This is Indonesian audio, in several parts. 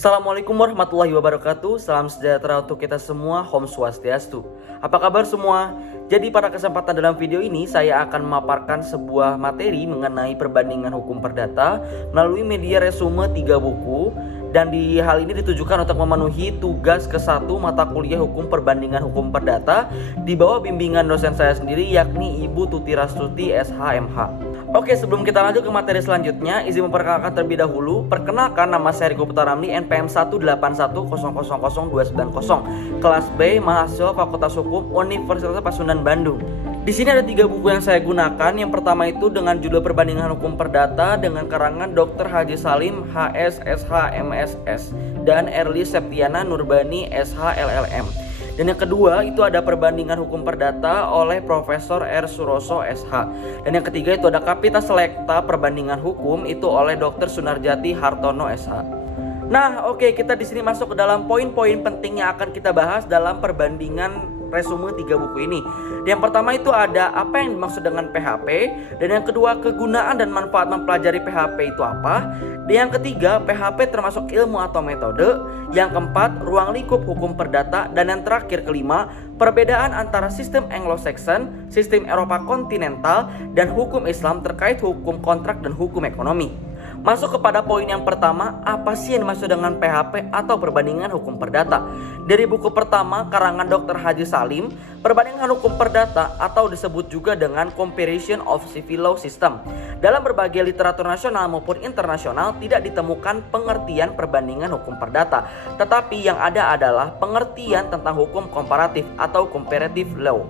Assalamualaikum warahmatullahi wabarakatuh. Salam sejahtera untuk kita semua. Om Swastiastu. Apa kabar semua? Jadi pada kesempatan dalam video ini saya akan memaparkan sebuah materi mengenai perbandingan hukum perdata melalui media resume 3 buku. Dan di hal ini ditujukan untuk memenuhi tugas ke-1 mata kuliah hukum perbandingan hukum perdata di bawah bimbingan dosen saya sendiri, yakni Ibu Tuti Rastuti SHMH. Oke, sebelum kita lanjut ke materi selanjutnya, izin memperkenalkan terlebih dahulu. Perkenalkan, nama saya Riko Putra Ramli, NPM 181000290, kelas B, mahasiswa Fakultas Hukum Universitas Pasundan Bandung. Di sini ada 3 buku yang saya gunakan. Yang pertama itu dengan judul Perbandingan Hukum Perdata dengan karangan Dr. Haji Salim HS SH MSS dan Erli Septiana Nurbani SH LLM. Dan yang kedua itu ada Perbandingan Hukum Perdata oleh Profesor R. Suroso SH. Dan yang ketiga itu ada Kapita Selekta Perbandingan Hukum itu oleh Dr. Sunarjati Hartono SH. Nah, oke, kita di sini masuk ke dalam poin-poin penting yang akan kita bahas dalam perbandingan resume 3 buku ini. Yang pertama itu ada apa yang dimaksud dengan PHP, dan yang kedua kegunaan dan manfaat mempelajari PHP itu apa. Dan yang ketiga, PHP termasuk ilmu atau metode. Yang keempat, ruang lingkup hukum perdata, dan yang terakhir kelima, perbedaan antara sistem Anglo-Saxon, sistem Eropa kontinental, dan hukum Islam terkait hukum kontrak dan hukum ekonomi. Masuk kepada poin yang pertama, apa sih yang dimaksud dengan PHP atau perbandingan hukum perdata? Dari buku pertama karangan Dr. Haji Salim, perbandingan hukum perdata atau disebut juga dengan Comparison of Civil Law System. Dalam berbagai literatur nasional maupun internasional tidak ditemukan pengertian perbandingan hukum perdata, tetapi yang ada adalah pengertian tentang hukum komparatif atau comparative law.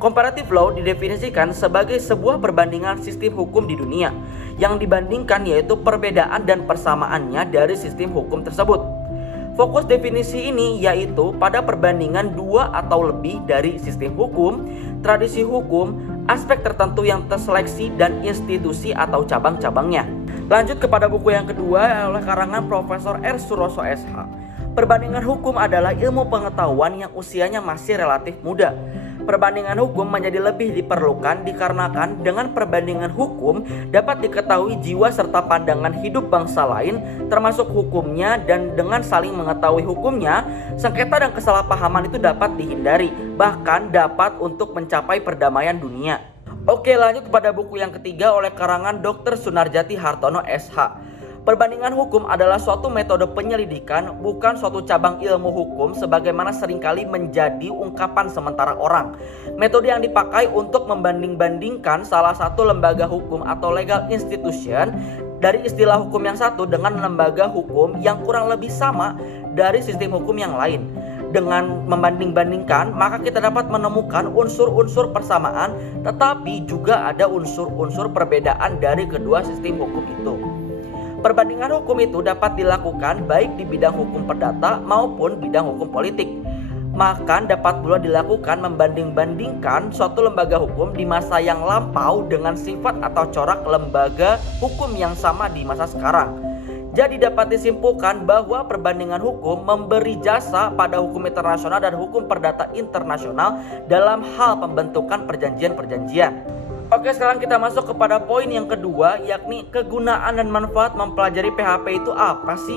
Comparative law didefinisikan sebagai sebuah perbandingan sistem hukum di dunia. Yang dibandingkan yaitu perbedaan dan persamaannya dari sistem hukum tersebut. Fokus definisi ini yaitu pada perbandingan 2 atau lebih dari sistem hukum, tradisi hukum, aspek tertentu yang terseleksi, dan institusi atau cabang-cabangnya. Lanjut kepada buku yang kedua oleh karangan Profesor R. Suroso SH. Perbandingan hukum adalah ilmu pengetahuan yang usianya masih relatif muda. Perbandingan hukum menjadi lebih diperlukan dikarenakan dengan perbandingan hukum dapat diketahui jiwa serta pandangan hidup bangsa lain termasuk hukumnya, dan dengan saling mengetahui hukumnya, sengketa dan kesalahpahaman itu dapat dihindari, bahkan dapat untuk mencapai perdamaian dunia. Oke, lanjut kepada buku yang ketiga oleh karangan Dr. Sunarjati Hartono SH. Perbandingan hukum adalah suatu metode penyelidikan, bukan suatu cabang ilmu hukum sebagaimana seringkali menjadi ungkapan sementara orang. Metode yang dipakai untuk membanding-bandingkan salah satu lembaga hukum atau legal institution dari istilah hukum yang satu dengan lembaga hukum yang kurang lebih sama dari sistem hukum yang lain. Dengan membanding-bandingkan, maka kita dapat menemukan unsur-unsur persamaan, tetapi juga ada unsur-unsur perbedaan dari kedua sistem hukum itu. Perbandingan hukum itu dapat dilakukan baik di bidang hukum perdata maupun bidang hukum politik. Maka dapat pula dilakukan membanding-bandingkan suatu lembaga hukum di masa yang lampau dengan sifat atau corak lembaga hukum yang sama di masa sekarang. Jadi dapat disimpulkan bahwa perbandingan hukum memberi jasa pada hukum internasional dan hukum perdata internasional dalam hal pembentukan perjanjian-perjanjian. Oke, sekarang kita masuk kepada poin yang kedua, yakni kegunaan dan manfaat mempelajari PHP itu apa sih?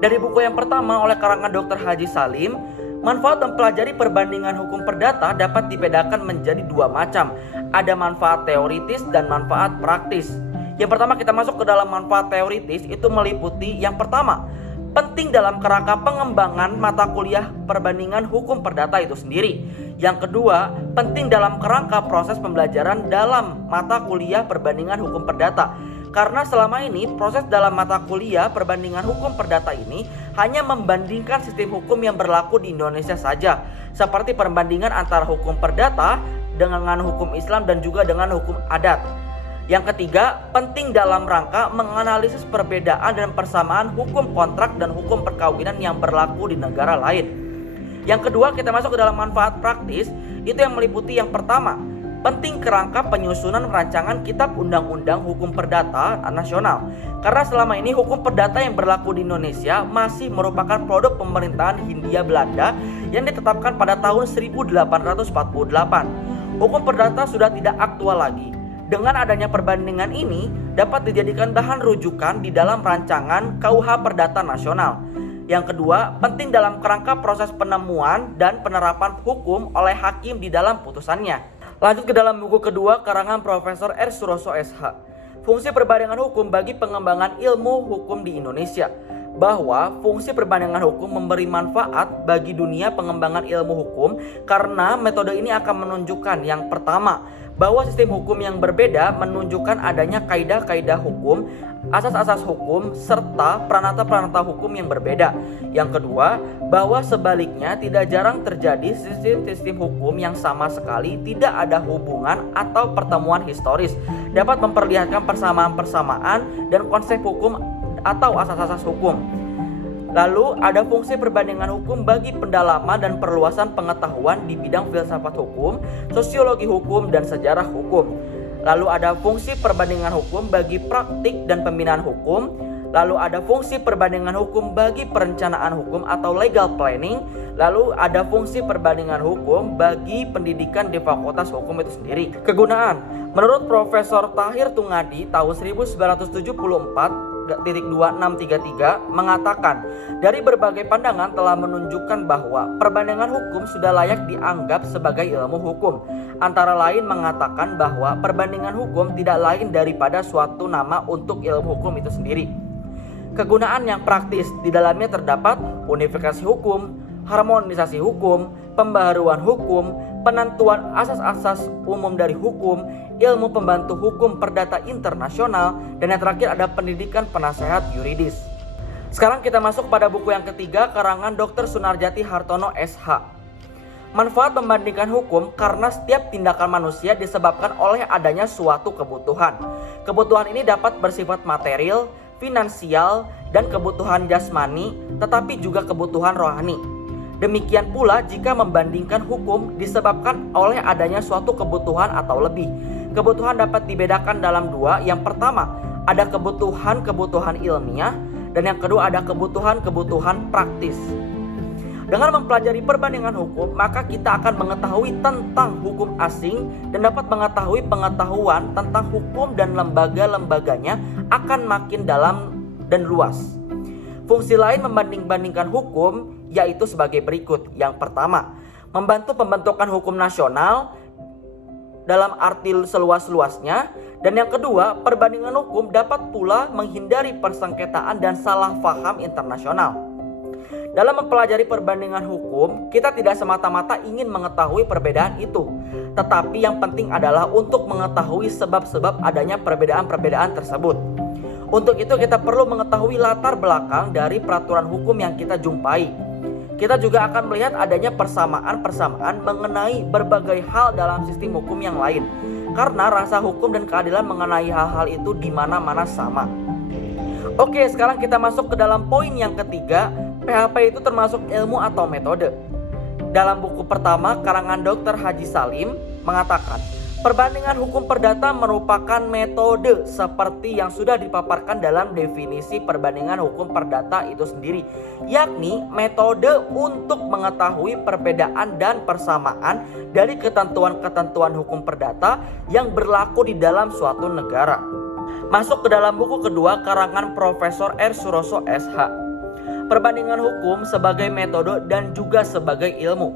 Dari buku yang pertama oleh karangan Dr. Haji Salim, manfaat mempelajari perbandingan hukum perdata dapat dibedakan menjadi 2 macam. Ada manfaat teoritis dan manfaat praktis. Yang pertama kita masuk ke dalam manfaat teoritis, itu meliputi yang pertama, penting dalam kerangka pengembangan mata kuliah perbandingan hukum perdata itu sendiri. Yang kedua, penting dalam kerangka proses pembelajaran dalam mata kuliah perbandingan hukum perdata. Karena selama ini proses dalam mata kuliah perbandingan hukum perdata ini hanya membandingkan sistem hukum yang berlaku di Indonesia saja, seperti perbandingan antara hukum perdata dengan hukum Islam dan juga dengan hukum adat. Yang ketiga, penting dalam rangka menganalisis perbedaan dan persamaan hukum kontrak dan hukum perkawinan yang berlaku di negara lain. Yang kedua, kita masuk ke dalam manfaat praktis, itu yang meliputi yang pertama, penting kerangka penyusunan rancangan kitab undang-undang hukum perdata nasional. Karena selama ini hukum perdata yang berlaku di Indonesia masih merupakan produk pemerintahan Hindia Belanda yang ditetapkan pada tahun 1848. Hukum perdata sudah tidak aktual lagi. Dengan adanya perbandingan ini dapat dijadikan bahan rujukan di dalam rancangan KUH Perdata Nasional. Yang kedua, penting dalam kerangka proses penemuan dan penerapan hukum oleh hakim di dalam putusannya. Lanjut ke dalam buku kedua karangan Profesor R. Suroso SH, Fungsi Perbandingan Hukum bagi Pengembangan Ilmu Hukum di Indonesia, bahwa fungsi perbandingan hukum memberi manfaat bagi dunia pengembangan ilmu hukum karena metode ini akan menunjukkan yang pertama, bahwa sistem hukum yang berbeda menunjukkan adanya kaidah-kaidah hukum, asas-asas hukum, serta peranata-peranata hukum yang berbeda. Yang kedua, bahwa sebaliknya tidak jarang terjadi sistem-sistem hukum yang sama sekali tidak ada hubungan atau pertemuan historis, dapat memperlihatkan persamaan-persamaan dan konsep hukum atau asas-asas hukum. Lalu ada fungsi perbandingan hukum bagi pendalaman dan perluasan pengetahuan di bidang filsafat hukum, sosiologi hukum, dan sejarah hukum. Lalu ada fungsi perbandingan hukum bagi praktik dan pembinaan hukum. Lalu ada fungsi perbandingan hukum bagi perencanaan hukum atau legal planning. Lalu ada fungsi perbandingan hukum bagi pendidikan di Fakultas Hukum itu sendiri. Kegunaan, menurut Profesor Tahir Tungadi tahun 1974.2633 mengatakan, dari berbagai pandangan telah menunjukkan bahwa perbandingan hukum sudah layak dianggap sebagai ilmu hukum. Antara lain mengatakan bahwa perbandingan hukum tidak lain daripada suatu nama untuk ilmu hukum itu sendiri. Kegunaan yang praktis, di dalamnya terdapat unifikasi hukum, harmonisasi hukum, pembaharuan hukum, penentuan asas-asas umum dari hukum, ilmu pembantu hukum perdata internasional, dan yang terakhir ada pendidikan penasehat yuridis. Sekarang kita masuk pada buku yang ketiga karangan Dr. Sunarjati Hartono SH. Manfaat membandingkan hukum karena setiap tindakan manusia disebabkan oleh adanya suatu kebutuhan. Kebutuhan ini dapat bersifat material, finansial, dan kebutuhan jasmani, tetapi juga kebutuhan rohani. Demikian pula jika membandingkan hukum disebabkan oleh adanya suatu kebutuhan atau lebih. Kebutuhan dapat dibedakan dalam dua. Yang pertama, ada kebutuhan-kebutuhan ilmiah, dan yang kedua ada kebutuhan-kebutuhan praktis. Dengan mempelajari perbandingan hukum, maka kita akan mengetahui tentang hukum asing dan dapat mengetahui pengetahuan tentang hukum dan lembaga-lembaganya akan makin dalam dan luas. Fungsi lain membanding-bandingkan hukum yaitu sebagai berikut. Yang pertama, membantu pembentukan hukum nasional dalam arti seluas-luasnya. Dan yang kedua, perbandingan hukum dapat pula menghindari persengketaan dan salah faham internasional. Dalam mempelajari perbandingan hukum, kita tidak semata-mata ingin mengetahui perbedaan itu, tetapi yang penting adalah untuk mengetahui sebab-sebab adanya perbedaan-perbedaan tersebut. Untuk itu kita perlu mengetahui latar belakang dari peraturan hukum yang kita jumpai. Kita juga akan melihat adanya persamaan-persamaan mengenai berbagai hal dalam sistem hukum yang lain, karena rasa hukum dan keadilan mengenai hal-hal itu di mana-mana sama. Oke, sekarang kita masuk ke dalam poin yang ketiga. PHP itu termasuk ilmu atau metode. Dalam buku pertama karangan Dr. Haji Salim mengatakan, perbandingan hukum perdata merupakan metode seperti yang sudah dipaparkan dalam definisi perbandingan hukum perdata itu sendiri, yakni metode untuk mengetahui perbedaan dan persamaan dari ketentuan-ketentuan hukum perdata yang berlaku di dalam suatu negara. Masuk ke dalam buku kedua karangan Profesor R. Suroso SH, Perbandingan Hukum sebagai Metode dan juga sebagai Ilmu.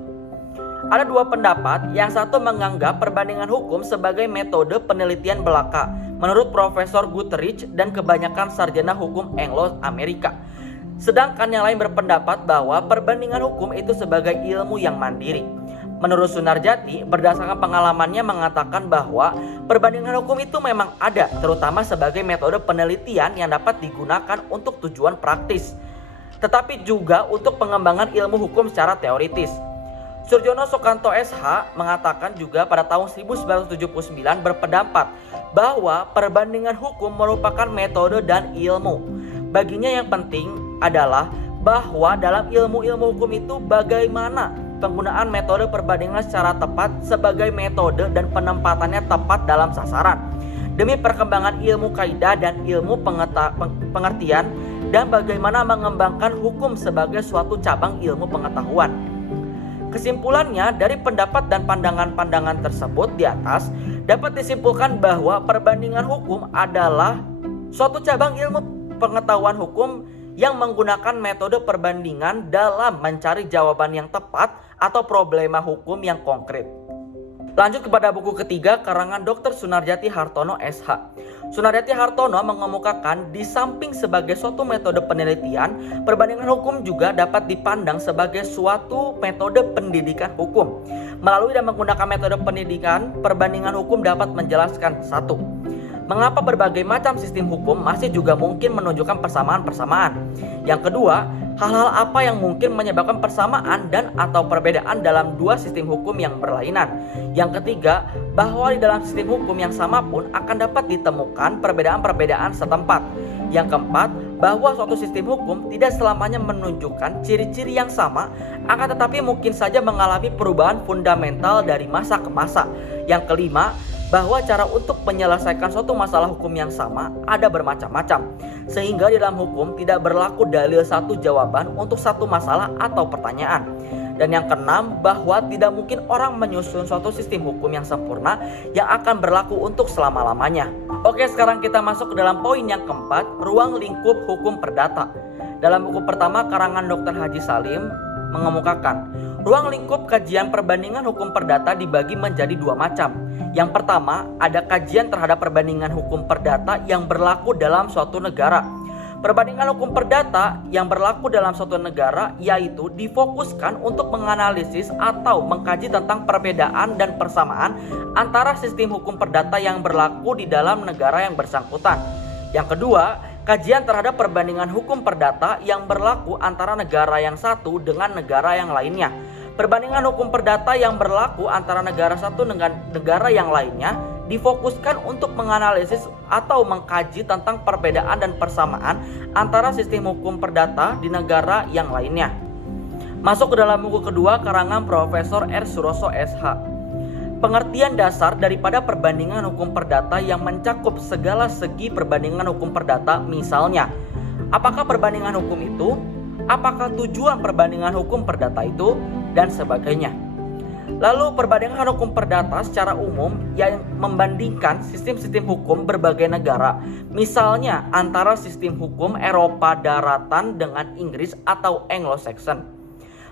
Ada dua pendapat. Yang satu menganggap perbandingan hukum sebagai metode penelitian belaka menurut Profesor Guterich dan kebanyakan sarjana hukum Anglo-Amerika. Sedangkan yang lain berpendapat bahwa perbandingan hukum itu sebagai ilmu yang mandiri. Menurut Sunarjati, berdasarkan pengalamannya mengatakan bahwa perbandingan hukum itu memang ada, terutama sebagai metode penelitian yang dapat digunakan untuk tujuan praktis, tetapi juga untuk pengembangan ilmu hukum secara teoritis. Surjono Sukanto SH mengatakan juga pada tahun 1979 berpendapat bahwa perbandingan hukum merupakan metode dan ilmu. Baginya yang penting adalah bahwa dalam ilmu-ilmu hukum itu bagaimana penggunaan metode perbandingan secara tepat sebagai metode dan penempatannya tepat dalam sasaran demi perkembangan ilmu kaidah dan ilmu pengertian, dan bagaimana mengembangkan hukum sebagai suatu cabang ilmu pengetahuan. Kesimpulannya, dari pendapat dan pandangan-pandangan tersebut di atas dapat disimpulkan bahwa perbandingan hukum adalah suatu cabang ilmu pengetahuan hukum yang menggunakan metode perbandingan dalam mencari jawaban yang tepat atau problema hukum yang konkret. Lanjut kepada buku ketiga karangan Dr. Sunarjati Hartono SH. Sunarjati Hartono mengemukakan di samping sebagai suatu metode penelitian, perbandingan hukum juga dapat dipandang sebagai suatu metode pendidikan hukum. Melalui dan menggunakan metode pendidikan, perbandingan hukum dapat menjelaskan satu, mengapa berbagai macam sistem hukum masih juga mungkin menunjukkan persamaan-persamaan. Yang kedua, hal-hal apa yang mungkin menyebabkan persamaan dan atau perbedaan dalam dua sistem hukum yang berlainan. Yang ketiga, bahwa di dalam sistem hukum yang sama pun akan dapat ditemukan perbedaan-perbedaan setempat. Yang keempat, bahwa suatu sistem hukum tidak selamanya menunjukkan ciri-ciri yang sama, akan tetapi mungkin saja mengalami perubahan fundamental dari masa ke masa. Yang kelima, bahwa cara untuk menyelesaikan suatu masalah hukum yang sama ada bermacam-macam, sehingga di dalam hukum tidak berlaku dalil satu jawaban untuk satu masalah atau pertanyaan. Dan yang keenam, bahwa tidak mungkin orang menyusun suatu sistem hukum yang sempurna yang akan berlaku untuk selama-lamanya. Oke, sekarang kita masuk ke dalam poin yang keempat, ruang lingkup hukum perdata. Dalam buku pertama karangan Dr. Haji Salim mengemukakan, ruang lingkup kajian perbandingan hukum perdata dibagi menjadi dua macam. Yang pertama, ada kajian terhadap perbandingan hukum perdata yang berlaku dalam suatu negara. Perbandingan hukum perdata yang berlaku dalam suatu negara yaitu difokuskan untuk menganalisis atau mengkaji tentang perbedaan dan persamaan antara sistem hukum perdata yang berlaku di dalam negara yang bersangkutan. Yang kedua, kajian terhadap perbandingan hukum perdata yang berlaku antara negara yang satu dengan negara yang lainnya. Perbandingan hukum perdata yang berlaku antara negara satu dengan negara yang lainnya difokuskan untuk menganalisis atau mengkaji tentang perbedaan dan persamaan antara sistem hukum perdata di negara yang lainnya. Masuk ke dalam buku kedua karangan Profesor R. Suroso SH. Pengertian dasar daripada perbandingan hukum perdata yang mencakup segala segi perbandingan hukum perdata, misalnya, apakah perbandingan hukum itu, apakah tujuan perbandingan hukum perdata itu, dan sebagainya. Lalu perbandingan hukum perdata secara umum yang membandingkan sistem-sistem hukum berbagai negara, misalnya antara sistem hukum Eropa daratan dengan Inggris atau Anglo-Saxon.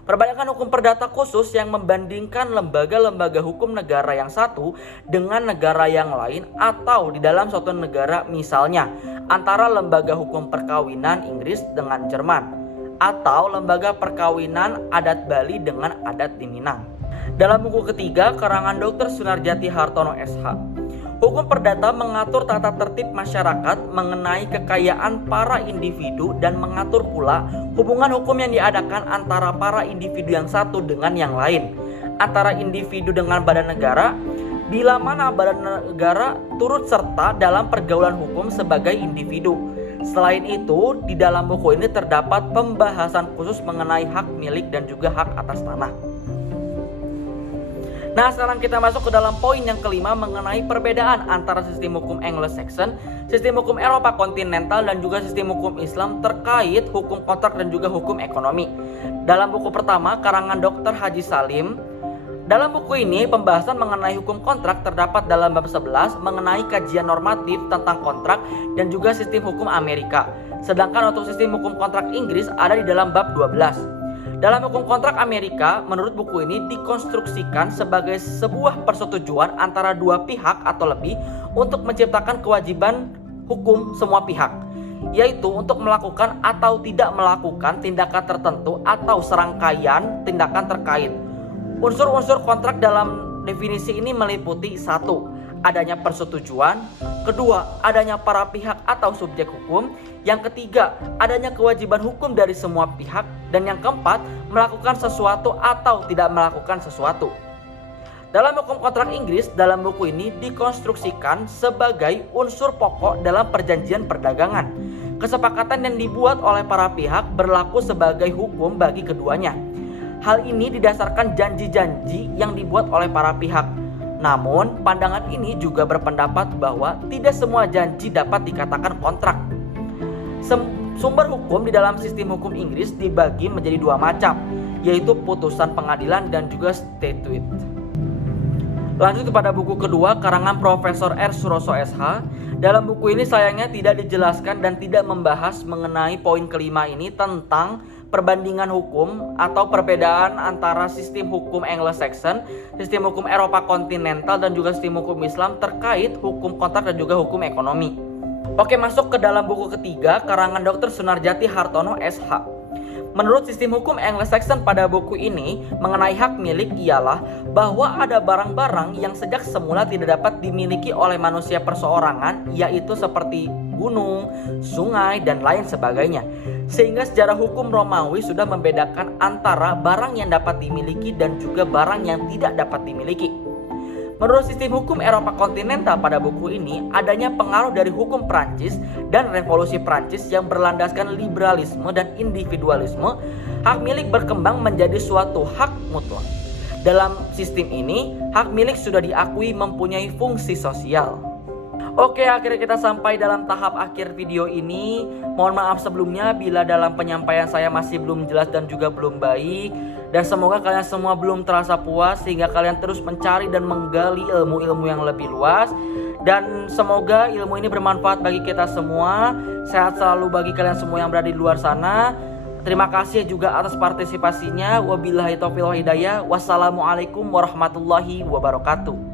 Perbandingan hukum perdata khusus yang membandingkan lembaga-lembaga hukum negara yang satu dengan negara yang lain atau di dalam suatu negara, misalnya antara lembaga hukum perkawinan Inggris dengan Jerman atau lembaga perkawinan adat Bali dengan adat di Minang. Dalam buku ketiga karangan Dr. Sunarjati Hartono SH, hukum perdata mengatur tata tertib masyarakat mengenai kekayaan para individu dan mengatur pula hubungan hukum yang diadakan antara para individu yang satu dengan yang lain, antara individu dengan badan negara, bila mana badan negara turut serta dalam pergaulan hukum sebagai individu. Selain itu, di dalam buku ini terdapat pembahasan khusus mengenai hak milik dan juga hak atas tanah. Nah, sekarang kita masuk ke dalam poin yang kelima mengenai perbedaan antara sistem hukum Anglo-Saxon, sistem hukum Eropa kontinental, dan juga sistem hukum Islam terkait hukum kontrak dan juga hukum ekonomi. Dalam buku pertama karangan Dr. Haji Salim, dalam buku ini pembahasan mengenai hukum kontrak terdapat dalam bab 11 mengenai kajian normatif tentang kontrak dan juga sistem hukum Amerika. Sedangkan untuk sistem hukum kontrak Inggris ada di dalam bab 12. Dalam hukum kontrak Amerika, menurut buku ini dikonstruksikan sebagai sebuah persetujuan antara dua pihak atau lebih untuk menciptakan kewajiban hukum semua pihak, yaitu untuk melakukan atau tidak melakukan tindakan tertentu atau serangkaian tindakan terkait. Unsur-unsur kontrak dalam definisi ini meliputi: 1. Adanya persetujuan. 2. Adanya para pihak atau subjek hukum. Yang ketiga, adanya kewajiban hukum dari semua pihak. Dan yang keempat, melakukan sesuatu atau tidak melakukan sesuatu. Dalam hukum kontrak Inggris, dalam buku ini dikonstruksikan sebagai unsur pokok dalam perjanjian perdagangan. Kesepakatan yang dibuat oleh para pihak berlaku sebagai hukum bagi keduanya. Hal ini didasarkan janji-janji yang dibuat oleh para pihak. Namun, pandangan ini juga berpendapat bahwa tidak semua janji dapat dikatakan kontrak. Sumber hukum di dalam sistem hukum Inggris dibagi menjadi dua macam, yaitu putusan pengadilan dan juga statute. Lanjut kepada buku kedua karangan Profesor R. Suroso SH. Dalam buku ini sayangnya tidak dijelaskan dan tidak membahas mengenai poin kelima ini tentang perbandingan hukum atau perbedaan antara sistem hukum Anglo-Saxon, sistem hukum Eropa kontinental dan juga sistem hukum Islam terkait hukum kontrak dan juga hukum ekonomi. Oke, masuk ke dalam buku ketiga karangan Dr. Sunarjati Hartono SH. Menurut sistem hukum Anglo-Saxon pada buku ini mengenai hak milik ialah bahwa ada barang-barang yang sejak semula tidak dapat dimiliki oleh manusia perseorangan, yaitu seperti gunung, sungai, dan lain sebagainya. Sehingga sejarah hukum Romawi sudah membedakan antara barang yang dapat dimiliki dan juga barang yang tidak dapat dimiliki. Menurut sistem hukum Eropa kontinental pada buku ini, adanya pengaruh dari hukum Prancis dan revolusi Prancis yang berlandaskan liberalisme dan individualisme, hak milik berkembang menjadi suatu hak mutlak. Dalam sistem ini, hak milik sudah diakui mempunyai fungsi sosial. Oke, akhirnya kita sampai dalam tahap akhir video ini. Mohon maaf sebelumnya bila dalam penyampaian saya masih belum jelas dan juga belum baik. Dan semoga kalian semua belum terasa puas sehingga kalian terus mencari dan menggali ilmu-ilmu yang lebih luas. Dan semoga ilmu ini bermanfaat bagi kita semua. Sehat selalu bagi kalian semua yang berada di luar sana. Terima kasih juga atas partisipasinya. Wabillahi taufiq wal hidayah. Wassalamualaikum warahmatullahi wabarakatuh.